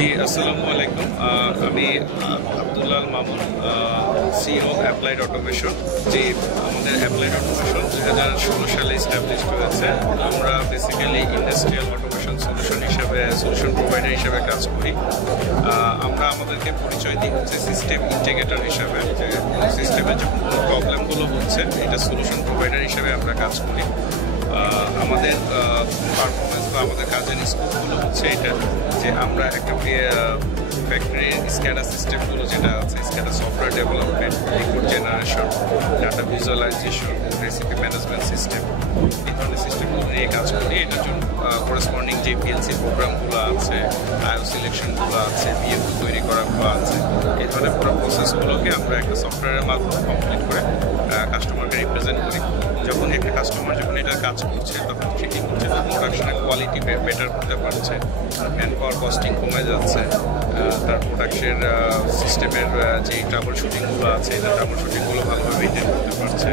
জি, আসসালামু আলাইকুম। আমি Abdullah Mamun, CEO applied automation. যে আমাদের অ্যাপ্লাইড অটোমেশন 2016 সালে এস্টাবলিশ হয়েছে। আমরা basically industrial automation solution provider হিসেবে কাজ করি। আমরা আমাদেরকে পরিচয় দিই হচ্ছে সিস্টেম ইন্টিগ্রেটর হিসাবে, যে সিস্টেমের যখন কোনো প্রবলেমগুলো হচ্ছে এটা সলিউশন প্রোভাইডার হিসেবে আমরা কাজ করি। আমাদের পারফরমেন্স বা আমাদের কাজের স্কোপগুলো হচ্ছে এটা যে আমরা একটা ফ্যাক্টরির স্ক্যাডা সিস্টেমগুলো যেটা আছে, SCADA software development, report generation, data visualisation, recipe management system, এই ধরনের সিস্টেমগুলো নিয়ে কাজ করি। এটার জন্য করেসপন্ডিং যে পিএলসি প্রোগ্রামগুলো আছে, আইও সিলেকশনগুলো আছে, বিএফও তৈরি করাগুলো আছে, এই ধরনের পুরো প্রসেসগুলোকে আমরা একটা সফটওয়্যারের মাধ্যমে কমপ্লিট করে কাস্টমারকে রিপ্রেজেন্ট করি। যখন একটা কাস্টমার যখন এটা কাজ করছে তখন সেটি হচ্ছে প্রোডাকশনের কোয়ালিটি বেটার করতে পারছে, ম্যান পাওয়ার কস্টিং কমে যাচ্ছে, তার প্রোডাকশন সিস্টেমের যে ট্রাবল শুটিংগুলো আছে এই ট্রাবল শুটিংগুলো ভালোভাবে মেনটেন করতে পারছে,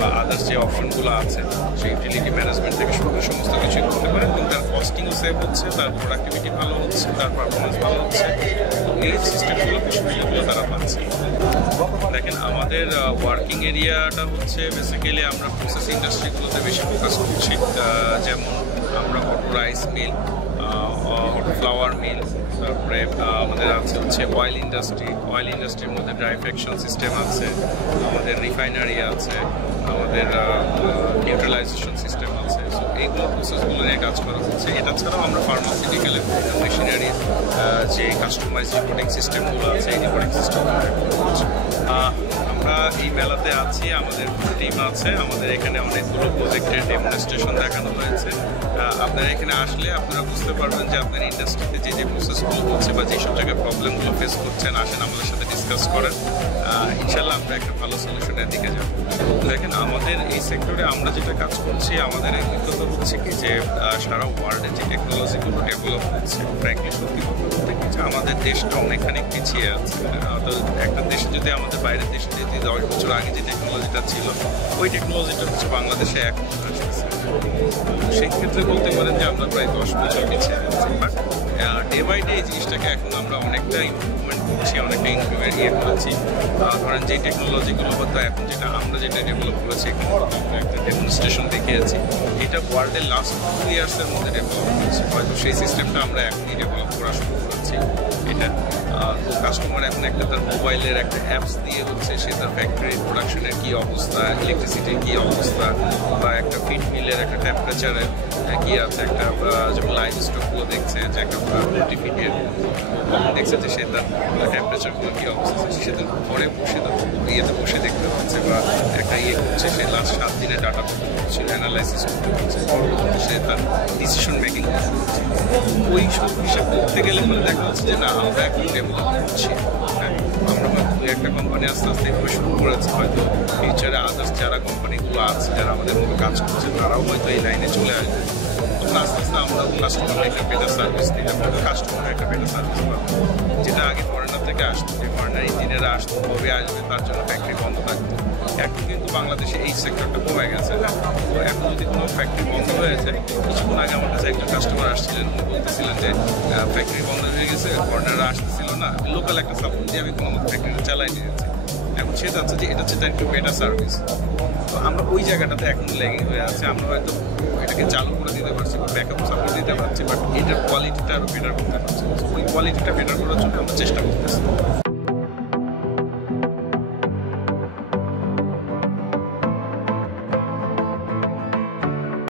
বা আদার্স যে অপশনগুলো আছে সেই ইউটিলিটি ম্যানেজমেন্ট থেকে শুরু করে সমস্ত কিছুই করতে পারে, এবং তার কস্টিংও সেভ হচ্ছে, তার প্রোডাক্টিভিটি ভালো হচ্ছে, তার পারফরমেন্স ভালো হচ্ছে। এই সিস্টেমগুলো সুবিধাগুলো তারা পাচ্ছে। দেখেন, আমাদের ওয়ার্কিং এরিয়াটা হচ্ছে বেসিক্যালি আমরা প্রসেস ইন্ডাস্ট্রিগুলোতে বেশি ফোকাস করছি। যেমন আমরা auto rice mill, auto flour mill, তারপরে আমাদের আছে হচ্ছে অয়েল ইন্ডাস্ট্রির মধ্যে ড্রাই ফ্র্যাকশন সিস্টেম আছে, আমাদের রিফাইনারি আছে, আমাদের নিউট্রালাইজেশন সিস্টেম আছে। সো এইগুলো প্রসেসগুলো নিয়ে কাজ করা হচ্ছে। এটা ছাড়াও আমরা ফার্মাসিউটিক্যাল মেশিনারির যে কাস্টমাইজ রিপোর্টিং সিস্টেমগুলো আছে এই রিপোর্টিং সিস্টেমগুলো করছি। আমরা এই মেলাতে আছি, আমাদের টিম আছে, আমাদের এখানে অনেকগুলো প্রজেক্টের ডেমনস্ট্রেশন দেখানো হয়েছে। আপনারা এখানে আসলে আপনারা বুঝতে পারবেন যে আপনার ইন্ডাস্ট্রিতে যে প্রসেসগুলো হচ্ছে বা যেসব জায়গায় প্রবলেমগুলো ফেস করছেন, আসেন আমাদের সাথে ডিসকাস করেন। ইনশাল্লাহ আমরা একটা ভালো সলিউশনের দিকে যাব। দেখেন, আমাদের এই সেক্টরে আমরা যেটা কাজ করছি, আমাদের অভিজ্ঞতা হচ্ছে কি যে সারা ওয়ার্ল্ডে যে টেকনোলজিগুলো ডেভেলপ হচ্ছে, ফ্র্যাঙ্কলি সত্যি কথা বলতে কি যে আমাদের দেশটা অনেকখানি পিছিয়ে আছে। তো একটা দেশে যদি আমাদের বাইরের দেশে যদি 10 বছর আগে যে টেকনোলজিটা ছিল ওই টেকনোলজিটা হচ্ছে বাংলাদেশে এখন আসতেছে। সেই ক্ষেত্রে বলতে পারেন যে আমরা প্রায় 10 বছর পিছিয়ে আছি। বাট ডে বাই ডে এই জিনিসটাকে এখন আমরা অনেকটা ইমপ্রুভমেন্ট করছি, অনেকটা ইমপ্রুভমেন্ট করছি। ধরেন যে টেকনোলজিগুলো হয়তো এখন আমরা যেটা ডেভেলপ করেছি, আমরা একটা ডেমনস্ট্রেশন দেখিয়েছি, এটা ওয়ার্ল্ডের লাস্ট 2 ইয়ার্সের মধ্যে ডেভেলপ করেছে। হয়তো সেই সিস্টেমটা আমরা এখনই ডেভেলপ করা শুরু করেছি। এটা তো কাস্টমার এখন একটা তার মোবাইলের একটা অ্যাপস দিয়ে হচ্ছে সে তার ফ্যাক্টরির প্রোডাকশনের কী অবস্থা, ইলেকট্রিসিটির কী অবস্থা, বা একটা ফিড মিলের একটা টেম্পারেচারের কী আছে, একটা যেমন লাইভ স্টকগুলো দেখছে যে একটা পোল্ট্রি ফিডের দেখছে যে সে তার টেম্পারেচারগুলো কী অবস্থা, সে তার ঘরে বসে ইয়েতে বসে দেখতে পাচ্ছে, বা একটা করছে সে লাস্ট 7 দিনের ডাটা করছে, অ্যানালাইসিস করতে পারছে, পরবর্তীতে সে তার ডিসিশন মেকিং করতে পারছে। ওই সব হিসাব করতে গেলে মানে দেখা যাচ্ছে যে না, আমরা এখন ডেভেলপ করছি। হ্যাঁ, আমরা হয়তো একটা কোম্পানি আস্তে আস্তে এভাবে শুরু করেছি, হয়তো ফিউচারে আদার্স যারা কোম্পানিগুলো আছে যারা আমাদের মতো কাজ করছে তারাও হয়তো এই লাইনে চলে আসবে। তখন আস্তে আস্তে আমরা কাস্টমারের একটা বেটার সার্ভিস দিতে পারবো, কাস্টমারের একটা বেটার সার্ভিস পাবো। যেটা আগে ফরেনার থেকে আসতো, যে ফরেনার ইঞ্জিনিয়াররা আসতো, কবে আসবে তার জন্য ফ্যাক্টরি বন্ধ থাকতো। এখন কিন্তু বাংলাদেশে এই সেক্টরটা কমে গেছে। তো এখন যদি কোনো ফ্যাক্টরি বন্ধ হয়ে যায়, কিছুক্ষণ আগে আমার কাছে একটা কাস্টমার আসছিলেন, উনি বলতেছিলেন যে ফ্যাক্টরি বন্ধ হয়ে গেছে, ফরেনাররা আসতেছিল না, লোকাল একটা সাপোর্ট দিয়ে আমি কোনো ফ্যাক্টরিটা চালাই নিয়েছি। এখন সে যাচ্ছে যে এটা হচ্ছে তার একটু বেটার সার্ভিস। তো আমরা ওই জায়গাটাতে এখন লেগে হয়ে আছে। আমরা হয়তো এটাকে চালু করে দিতে পারছি, ব্যাকআপ সাপোর্ট দিতে পারছি, বাট এটার কোয়ালিটিটা আরও বেটার করতে পারছি। ওই কোয়ালিটিটা বেটার করার জন্য আমরা চেষ্টা করতেছি।